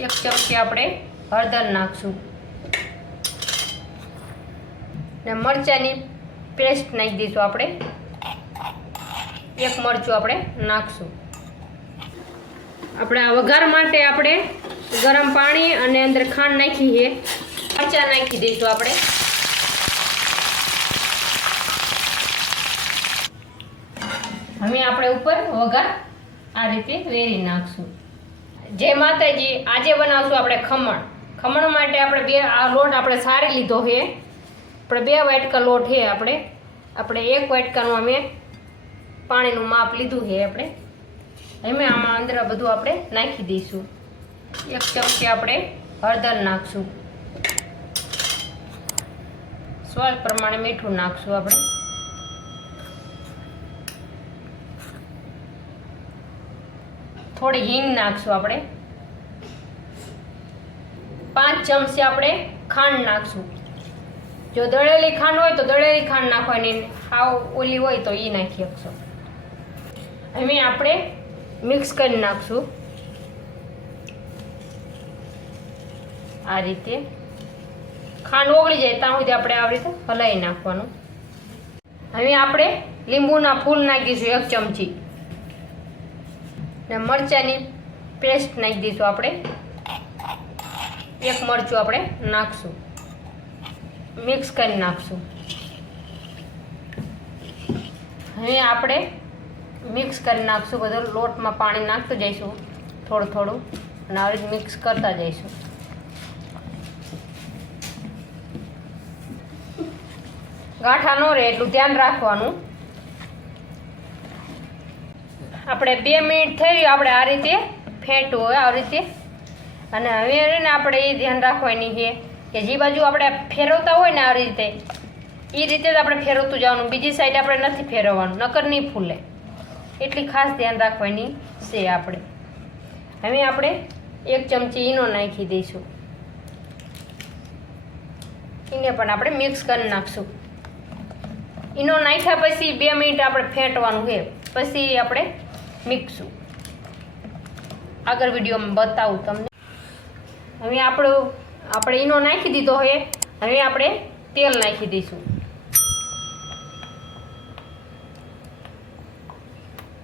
એક ચમચી આપણે હળદર નાખશું. ને મરચાંની પેસ્ટ નાખી દઈશું આપણે. એક મરચું આપણે નાખશું. આપણે આ વઘાર માટે આપણે ગરમ પાણી અને અંદર ખાંડ નાખી છે. નાખી દઈશું આપણે. હવે આપણે ઉપર વઘાર આ રીતે વેરી નાખશું. જય માતાજી આજે બનાવશું આપણે ખમણ. ખમણ માટે આપણે બે, આ લોટ આપણે સારી લીધો છે. આપણે બે વાટકા લોટ છે આપણે. આપણે એક વાટકાનું અમે પાણીનું માપ લીધું છે આપણે. એમે આમાં અંદર બધું આપણે નાખી દઈશું. એક ચમચી આપણે હળદર નાખશું. સ્વાદ પ્રમાણે મીઠું નાખશું આપણે. થોડી હિંગ નાખશું આપણે. પાંચ ચમચી આપણે ખાંડ નાખશું. જો દળેલી ખાંડ હોય તો દળેલી ખાંડ નાખવાની આવ ઓલી હોય તો એ નાખી શકશો હવે આપણે મિક્સ કરી નાખશું. આ રીતે. ખાંડ ઓગળી જાય ત્યાં સુધી આપણે આવી રીતે હલાવી નાખવાનું. હવે આપણે લીંબુના ફૂલ નાખીશું એક ચમચી. ને મરચાંની પેસ્ટ નાખી દઈશું આપણે. એક મરચું આપણે નાખશું. મિક્સ કરી નાખશું. હવે આપણે મિક્સ કરી નાખશું. બધું લોટમાં પાણી નાખતું જઈશું. થોડું થોડું. અને આવી મિક્સ કરતા જઈશું. ગાંઠા ન રહે, એટલું ધ્યાન રાખવાનું. આપણે બે મિનિટ થઈ રહ્યું આપણે આ રીતે ફેંટવું હોય આ રીતે. અને હવે ને આપણે એ ધ્યાન રાખવાની છે કે જે બાજુ આપણે ફેરવતા હોય ને આ રીતે એ રીતે જ આપણે ફેરવતું જવાનું. બીજી સાઈડ આપણે નથી ફેરવવાનું, નકર નહીં ફૂલે. એટલી ખાસ ધ્યાન રાખવાની છે આપણે. હવે આપણે એક ચમચી ઈનો નાખી દઈશું. એને પણ આપણે મિક્સ કરી નાખશું. ઈનો નાખ્યા પછી બે મિનિટ આપણે ફેંટવાનું છે. પછી આપણે મિક્સું આગળ વિડીયોમાં બતાવું તમને. હવે આપણો, આપણે ઈનો નાખી દીધો હવે હવે આપણે તેલ નાખી દઈશું.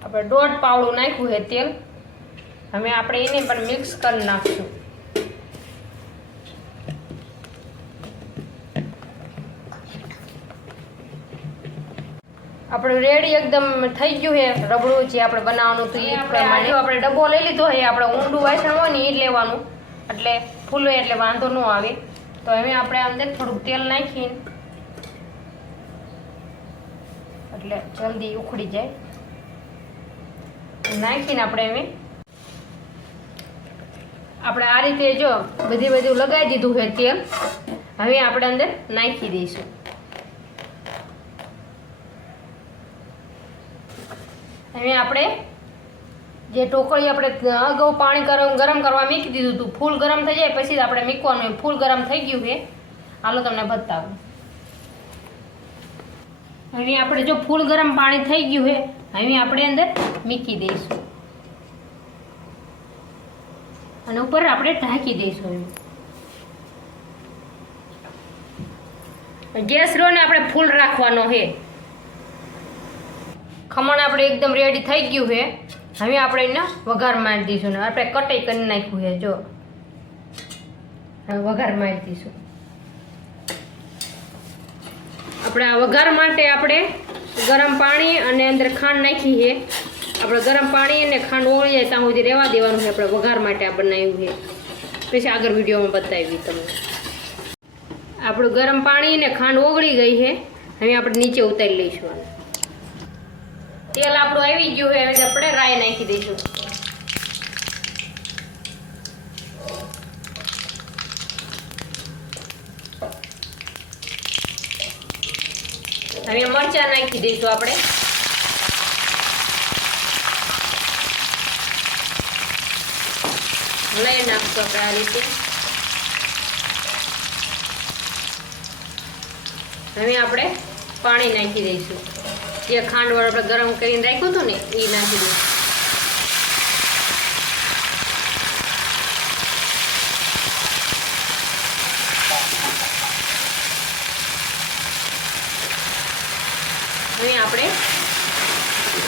આપણે દોઢ પાવડું નાખ્યું છે તેલ. હવે આપણે એને પણ મિક્સ કરી નાખશું. આપણું રેડી એકદમ થઈ ગયું છે રબડું જે આપણે બનાવવાનું હતું એ પ્રમાણે. આપણે ડબ્બો લઈ લીધો છે આપણે ઊંડું વાસણ હોય ને એ જ લેવાનું. એટલે ફૂલે એટલે વાંધો ન આવે. તો હવે આપણે અંદર થોડુંક તેલ નાખીને. એટલે જલ્દી ઉખડી જાય. નાખીને આપણે હવે આપણે આ રીતે જો બધી બધું લગાવી દીધું છે તેલ. હવે આપણે અંદર નાખી દઈશું. હવે આપણે જે ઢોકળી આપણે અગાઉ પાણી ગરમ ગરમ કરવા મૂકી દીધું હતું, ફૂલ ગરમ થઈ જાય પછી આપણે મૂકવાનું. ફૂલ ગરમ થઈ ગયું છે. હાલો તમને બતાવું. હવે આપણે જો ફૂલ ગરમ પાણી થઈ ગયું છે, હવે આપણે અંદર મૂકી દઈશું. અને ઉપર આપણે ઢાંકી દઈશું એમ ગેસ રો ને આપણે ફૂલ રાખવાનો છે. ખમણ આપણે એકદમ રેડી થઈ ગયું છે. હવે આપણે એને વઘાર મારી દઈશું ને આપણે કટાઈ કરી નાખ્યું છે, જો. વઘાર મારી દઈશું. આપણે આ વઘાર માટે આપણે ગરમ પાણી અને અંદર ખાંડ નાખી છે. આપણે ગરમ પાણી અને ખાંડ ઓળી જાય ત્યાં સુધી રહેવા દેવાનું છે આપણે વઘાર માટે આ બનાવ્યું છે. પછી આગળ વિડીયોમાં બતાવી તમને. આપણું ગરમ પાણી અને ખાંડ ઓગળી ગઈ છે. હવે આપણે નીચે ઉતારી લઈશું. આને. તેલ આપણું આવી ગયું છે હવે આપણે રાઈ નાખી દઈશું. હવે મરચાં નાખી દઈશું આપણે. લઈ નાખશું આપણે આ રીતે. હવે આપણે પાણી નાખી દઈશું. જે ખાંડવાળું આપણે ગરમ કરીને રાખ્યું હતું ને એ નાખી દઉં આપણે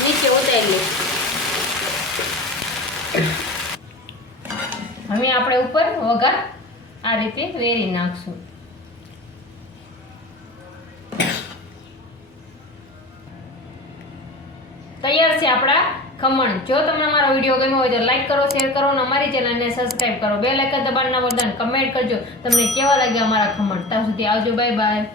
નીચે ઉતારી લઈશું હવે આપણે ઉપર વઘાર આ રીતે વેરી નાખશું. ખમણ. જો તમને મારો વીડિયો ગમ્યો હોય તો લાઈક કરો શેર કરો અને અમારી ચેનલને સબસ્ક્રાઈબ કરો. બે લાઈકન દબાણના બટન કમેન્ટ કરજો. તમને કેવા લાગ્યા અમારા ખમણ? ત્યાં સુધી આવજો. Bye bye